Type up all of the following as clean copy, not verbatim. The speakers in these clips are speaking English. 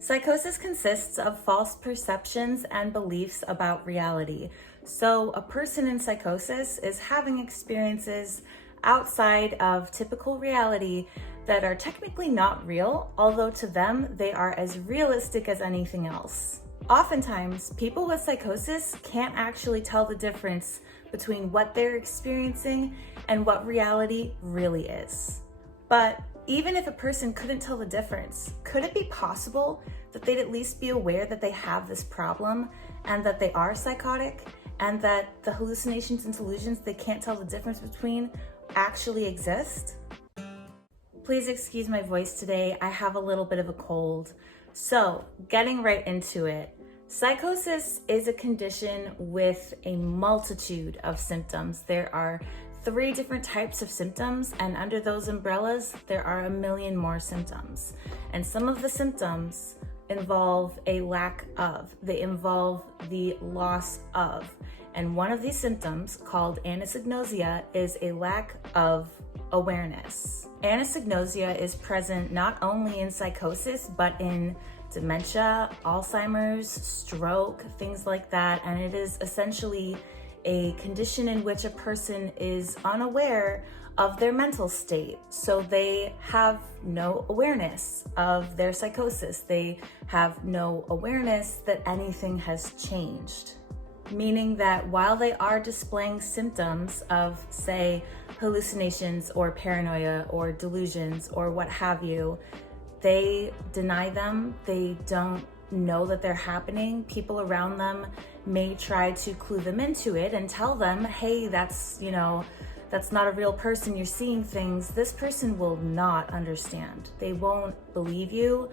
Psychosis consists of false perceptions and beliefs about reality. So a person in psychosis is having experiences outside of typical reality that are technically not real, although to them they are as realistic as anything else. Oftentimes, people with psychosis can't actually tell the difference between what they're experiencing and what reality really is. But even if a person couldn't tell the difference, could it be possible that they'd at least be aware that they have this problem and that they are psychotic and that the hallucinations and delusions they can't tell the difference between actually exist? Please excuse my voice today. I have a little bit of a cold. So, getting right into it. Psychosis is a condition with a multitude of symptoms. There are 3 different types of symptoms, and under those umbrellas, there are a million more symptoms. And some of the symptoms involve a lack of, they involve the loss of. And one of these symptoms, called anosognosia, is a lack of awareness. Anosognosia is present not only in psychosis, but in dementia, Alzheimer's, stroke, things like that. And it is essentially a condition in which a person is unaware of their mental state. So they have no awareness of their psychosis. They have no awareness that anything has changed. Meaning that while they are displaying symptoms of, say, hallucinations or paranoia or delusions or what have you, they deny them. They don't know that they're happening. People around them may try to clue them into it and tell them, hey, that's not a real person, you're seeing things. This person will not understand. They won't believe you.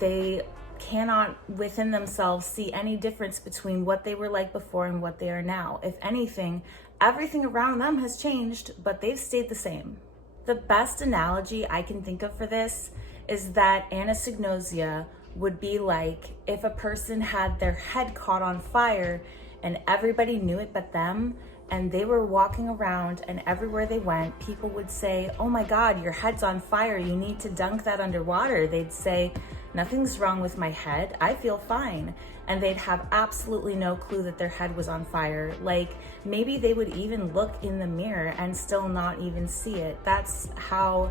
They cannot within themselves see any difference between what they were like before and what they are now. If anything, everything around them has changed, but they've stayed the same. The best analogy I can think of for this is that anosognosia would be like if a person had their head caught on fire and everybody knew it but them, and they were walking around and everywhere they went, people would say, oh my God, your head's on fire, you need to dunk that underwater. They'd say, nothing's wrong with my head, I feel fine. And they'd have absolutely no clue that their head was on fire. Like maybe they would even look in the mirror and still not even see it. That's how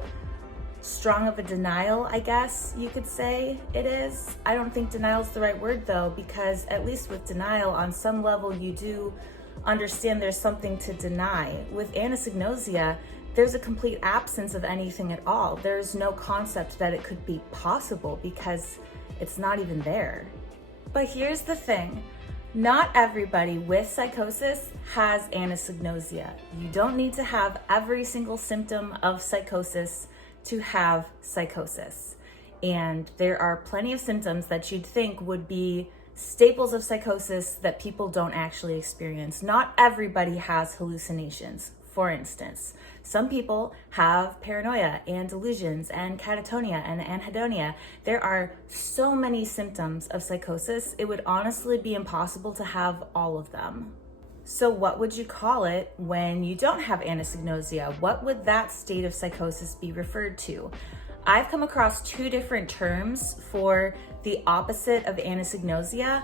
strong of a denial, I guess you could say it is. I don't think denial's the right word though, because at least with denial, on some level you do understand there's something to deny. With anosognosia, there's a complete absence of anything at all. There's no concept that it could be possible because it's not even there. But here's the thing. Not everybody with psychosis has anosognosia. You don't need to have every single symptom of psychosis to have psychosis. And there are plenty of symptoms that you'd think would be staples of psychosis that people don't actually experience. Not everybody has hallucinations. For instance, some people have paranoia and delusions and catatonia and anhedonia. There are so many symptoms of psychosis, it would honestly be impossible to have all of them. So what would you call it when you don't have anosognosia? What would that state of psychosis be referred to? I've come across 2 different terms for the opposite of anosognosia,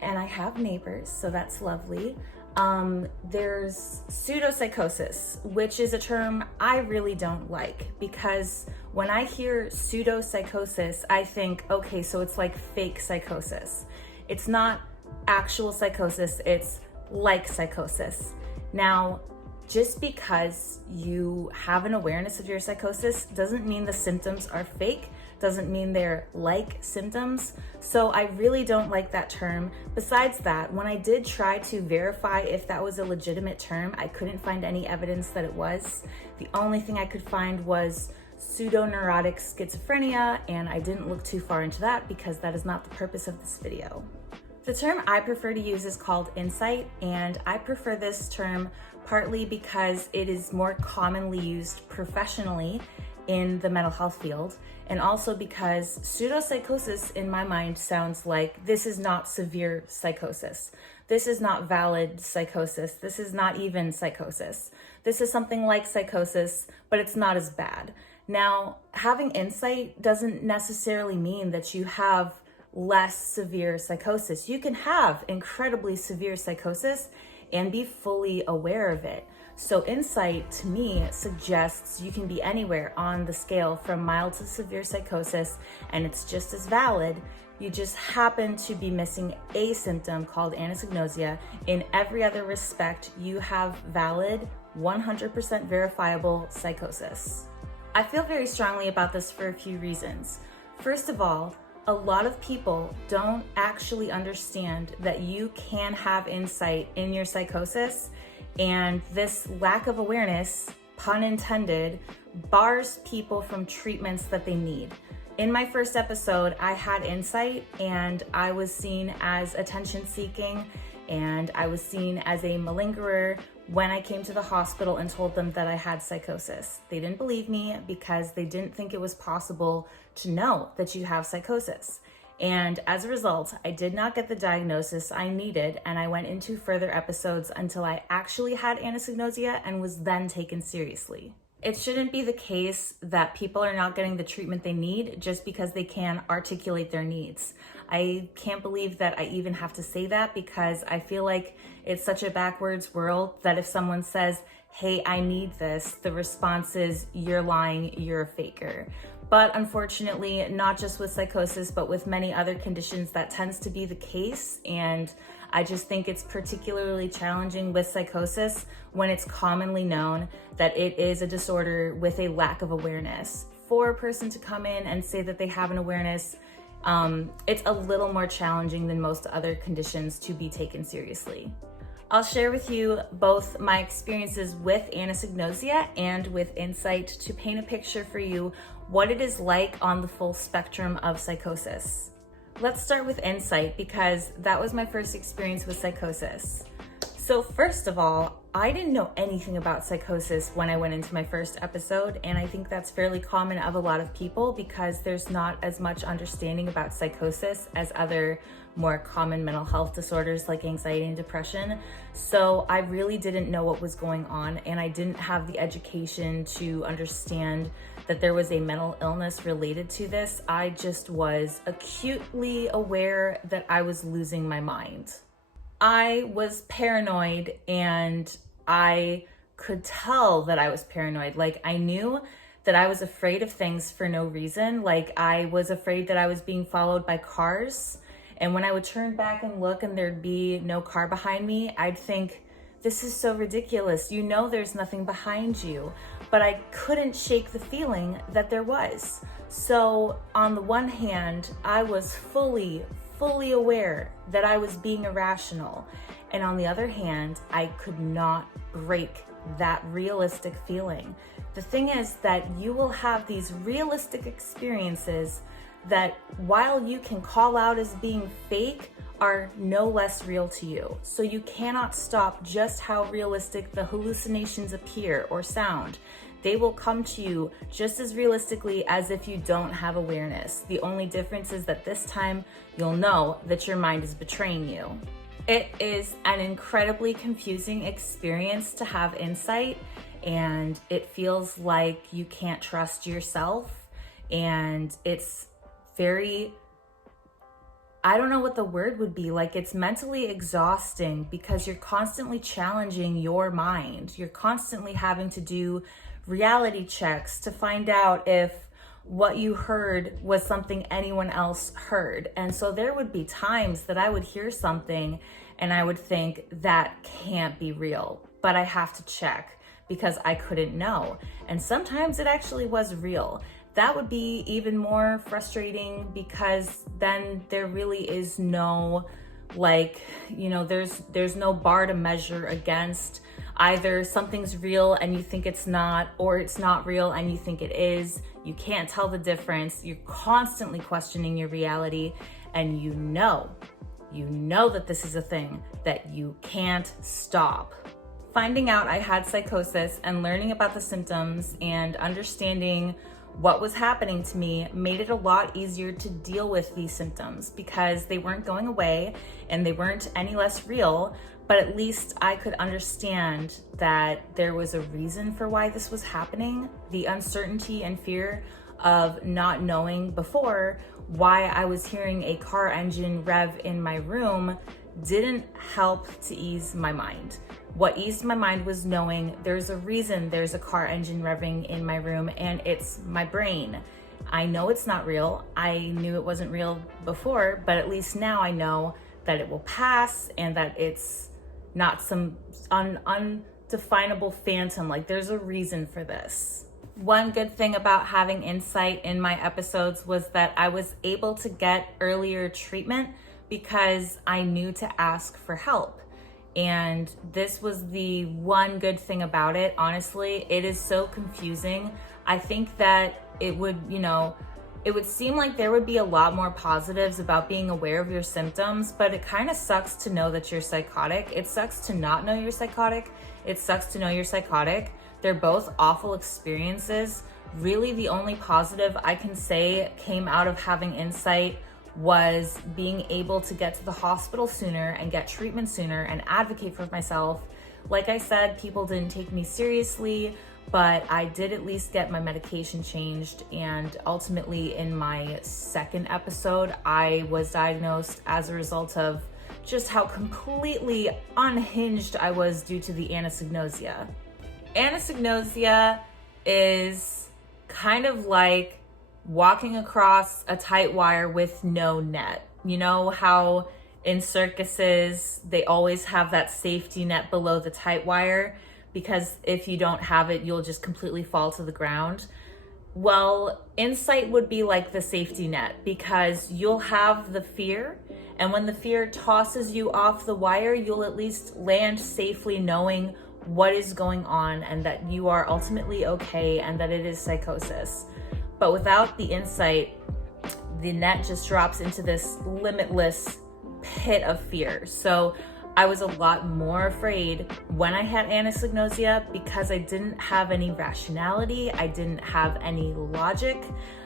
and I have neighbors, so that's lovely. There's pseudopsychosis, which is a term I really don't like, because when I hear pseudopsychosis, I think, okay, so it's like fake psychosis. It's not actual psychosis, it's like psychosis. Now, just because you have an awareness of your psychosis doesn't mean the symptoms are fake, doesn't mean they're like symptoms. So I really don't like that term. Besides that, when I did try to verify if that was a legitimate term, I couldn't find any evidence that it was. The only thing I could find was pseudoneurotic schizophrenia, and I didn't look too far into that because that is not the purpose of this video. The term I prefer to use is called insight, and I prefer this term partly because it is more commonly used professionally in the mental health field, and also because pseudopsychosis in my mind sounds like this is not severe psychosis. This is not valid psychosis. This is not even psychosis. This is something like psychosis, but it's not as bad. Now, having insight doesn't necessarily mean that you have less severe psychosis. You can have incredibly severe psychosis and be fully aware of it. So insight to me suggests you can be anywhere on the scale from mild to severe psychosis, and it's just as valid. You just happen to be missing a symptom called anosognosia. In every other respect, you have valid, 100% verifiable psychosis. I feel very strongly about this for a few reasons. First of all, a lot of people don't actually understand that you can have insight in your psychosis, and this lack of awareness, pun intended, bars people from treatments that they need. In my first episode, I had insight and I was seen as attention seeking, and I was seen as a malingerer when I came to the hospital and told them that I had psychosis. They didn't believe me because they didn't think it was possible to know that you have psychosis. And as a result, I did not get the diagnosis I needed, and I went into further episodes until I actually had anosognosia and was then taken seriously. It shouldn't be the case that people are not getting the treatment they need just because they can articulate their needs. I can't believe that I even have to say that, because I feel like it's such a backwards world that if someone says, "Hey, I need this," the response is, "You're lying, you're a faker." But unfortunately, not just with psychosis, but with many other conditions, that tends to be the case. And I just think it's particularly challenging with psychosis when it's commonly known that it is a disorder with a lack of awareness. For a person to come in and say that they have an awareness, it's a little more challenging than most other conditions to be taken seriously. I'll share with you both my experiences with anosognosia and with insight to paint a picture for you what it is like on the full spectrum of psychosis. Let's start with insight, because that was my first experience with psychosis. So first of all, I didn't know anything about psychosis when I went into my first episode, and I think that's fairly common of a lot of people because there's not as much understanding about psychosis as other more common mental health disorders like anxiety and depression. So I really didn't know what was going on, and I didn't have the education to understand that there was a mental illness related to this. I just was acutely aware that I was losing my mind. I was paranoid, and I could tell that I was paranoid. Like, I knew that I was afraid of things for no reason. Like, I was afraid that I was being followed by cars. And when I would turn back and look and there'd be no car behind me, I'd think, this is so ridiculous. You know there's nothing behind you. But I couldn't shake the feeling that there was. So on the one hand, I was fully aware that I was being irrational. And on the other hand, I could not break that realistic feeling. The thing is that you will have these realistic experiences that, while you can call out as being fake, are no less real to you. So you cannot stop just how realistic the hallucinations appear or sound. They will come to you just as realistically as if you don't have awareness. The only difference is that this time you'll know that your mind is betraying you. It is an incredibly confusing experience to have insight, and it feels like you can't trust yourself, and it's very, I don't know what the word would be, like, it's mentally exhausting because you're constantly challenging your mind. You're constantly having to do reality checks to find out if what you heard was something anyone else heard. And so there would be times that I would hear something and I would think, that can't be real, but I have to check because I couldn't know. And sometimes it actually was real. That would be even more frustrating because then there really is no, like, you know, there's no bar to measure against. Either something's real and you think it's not, or it's not real and you think it is. You can't tell the difference. You're constantly questioning your reality, and you know that this is a thing that you can't stop. Finding out I had psychosis and learning about the symptoms and understanding what was happening to me made it a lot easier to deal with these symptoms because they weren't going away and they weren't any less real, but at least I could understand that there was a reason for why this was happening. The uncertainty and fear of not knowing before why I was hearing a car engine rev in my room didn't help to ease my mind. What eased my mind was knowing there's a reason there's a car engine revving in my room, and it's my brain. I know it's not real. I knew it wasn't real before, but at least now I know that it will pass and that it's not some undefinable phantom. Like, there's a reason for this. One good thing about having insight in my episodes was that I was able to get earlier treatment because I knew to ask for help. And this was the one good thing about it. Honestly, it is so confusing. I think that it would seem like there would be a lot more positives about being aware of your symptoms, but it kind of sucks to know that you're psychotic. It sucks to not know you're psychotic. It sucks to know you're psychotic. They're both awful experiences. Really, the only positive I can say came out of having insight was being able to get to the hospital sooner and get treatment sooner and advocate for myself. Like I said, people didn't take me seriously, but I did at least get my medication changed. And ultimately, in my second episode, I was diagnosed as a result of just how completely unhinged I was due to the anosognosia. Anosognosia is kind of like walking across a tight wire with no net. You know how in circuses they always have that safety net below the tight wire, because if you don't have it, you'll just completely fall to the ground. Well, insight would be like the safety net, because you'll have the fear, and when the fear tosses you off the wire, you'll at least land safely knowing what is going on and that you are ultimately okay and that it is psychosis. But without the insight, the net just drops into this limitless pit of fear. So I was a lot more afraid when I had anosognosia because I didn't have any rationality. I didn't have any logic.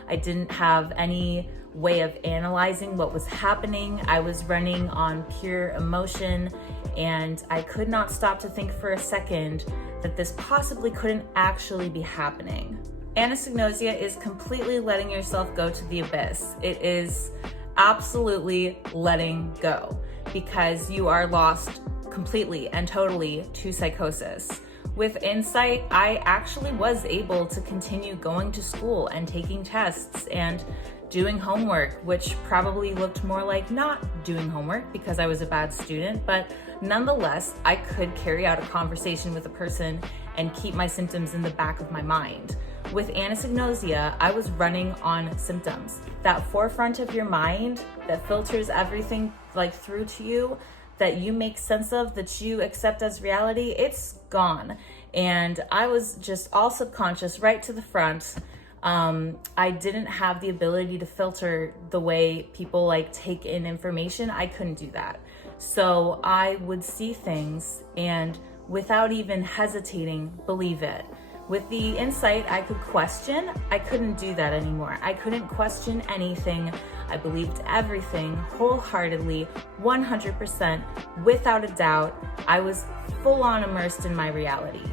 I didn't have any way of analyzing what was happening. I was running on pure emotion, and I could not stop to think for a second that this possibly couldn't actually be happening. Anosognosia is completely letting yourself go to the abyss. It is absolutely letting go because you are lost completely and totally to psychosis. With insight, I actually was able to continue going to school and taking tests and doing homework, which probably looked more like not doing homework because I was a bad student, but nonetheless, I could carry out a conversation with a person and keep my symptoms in the back of my mind. With anosognosia, I was running on symptoms. That forefront of your mind that filters everything like through to you, that you make sense of, that you accept as reality, it's gone. And I was just all subconscious right to the front. I didn't have the ability to filter the way people like take in information. I couldn't do that. So I would see things and without even hesitating, believe it. With the insight, I could question. I couldn't do that anymore. I couldn't question anything. I believed everything wholeheartedly, 100%, without a doubt. I was full on immersed in my reality.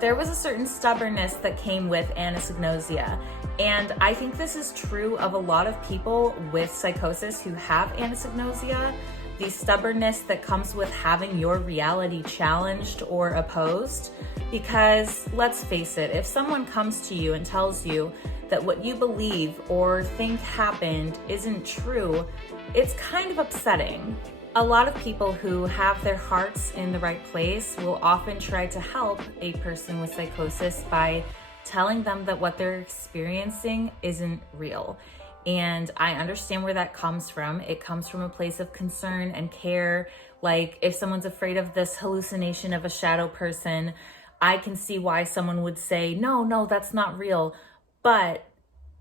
There was a certain stubbornness that came with anosognosia, and I think this is true of a lot of people with psychosis who have anosognosia. The stubbornness that comes with having your reality challenged or opposed. Because let's face it, if someone comes to you and tells you that what you believe or think happened isn't true, it's kind of upsetting. A lot of people who have their hearts in the right place will often try to help a person with psychosis by telling them that what they're experiencing isn't real. And I understand where that comes from. It comes from a place of concern and care. Like if someone's afraid of this hallucination of a shadow person, I can see why someone would say, no, that's not real. But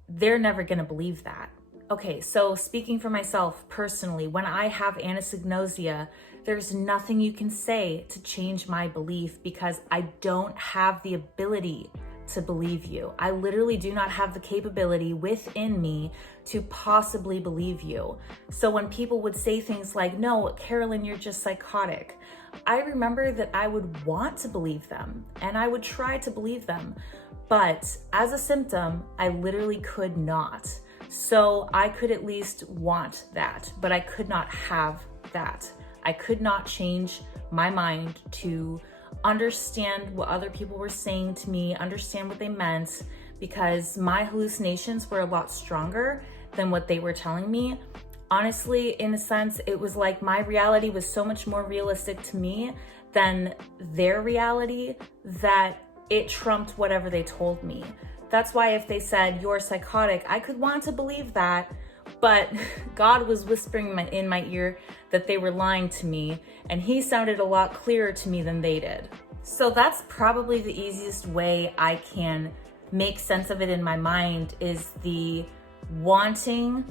they're never gonna believe that. Okay, so speaking for myself personally, when I have anosognosia, there's nothing you can say to change my belief because I don't have the ability to believe you. I literally do not have the capability within me to possibly believe you. So when people would say things like, no, Carolyn, you're just psychotic, I remember that I would want to believe them and I would try to believe them. But as a symptom, I literally could not. So I could at least want that, but I could not have that. I could not change my mind to understand what other people were saying to me, understand what they meant, because my hallucinations were a lot stronger than what they were telling me. Honestly, in a sense, it was like my reality was so much more realistic to me than their reality that it trumped whatever they told me. That's why if they said, you're psychotic, I could want to believe that, but God was whispering in my ear that they were lying to me, and he sounded a lot clearer to me than they did. So that's probably the easiest way I can make sense of it in my mind, is the wanting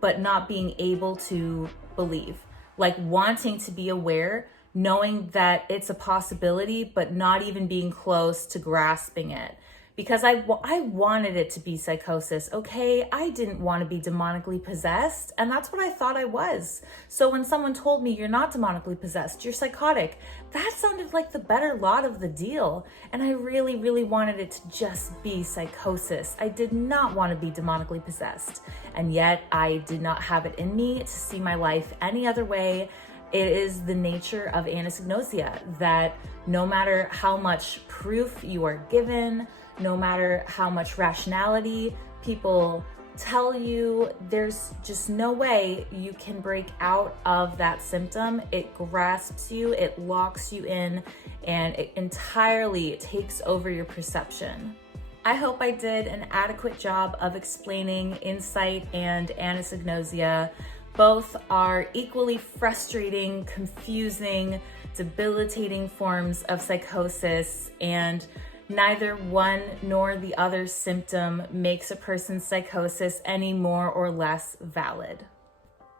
but not being able to believe. Like wanting to be aware, knowing that it's a possibility, but not even being close to grasping it. Because I wanted it to be psychosis, okay? I didn't want to be demonically possessed, and that's what I thought I was. So when someone told me, you're not demonically possessed, you're psychotic, that sounded like the better lot of the deal. And I really, really wanted it to just be psychosis. I did not want to be demonically possessed. And yet I did not have it in me to see my life any other way. It is the nature of anosognosia that no matter how much proof you are given, no matter how much rationality people tell you, there's just no way you can break out of that symptom. It grasps you, it locks you in, and it entirely takes over your perception. I hope I did an adequate job of explaining insight and anosognosia. Both are equally frustrating, confusing, debilitating forms of psychosis, and neither one nor the other symptom makes a person's psychosis any more or less valid.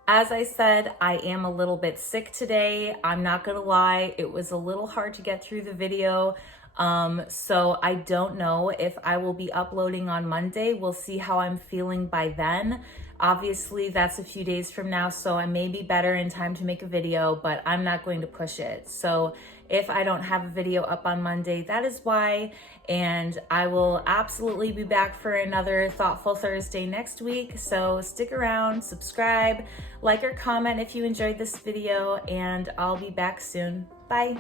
As I said, I am a little bit sick today. I'm not gonna lie, it was a little hard to get through the video. So I don't know if I will be uploading on Monday. We'll see how I'm feeling by then. Obviously, that's a few days from now, so I may be better in time to make a video, but I'm not going to push it. So if I don't have a video up on Monday, that is why, and I will absolutely be back for another Thoughtful Thursday next week. So stick around, subscribe, like or comment if you enjoyed this video, and I'll be back soon. Bye.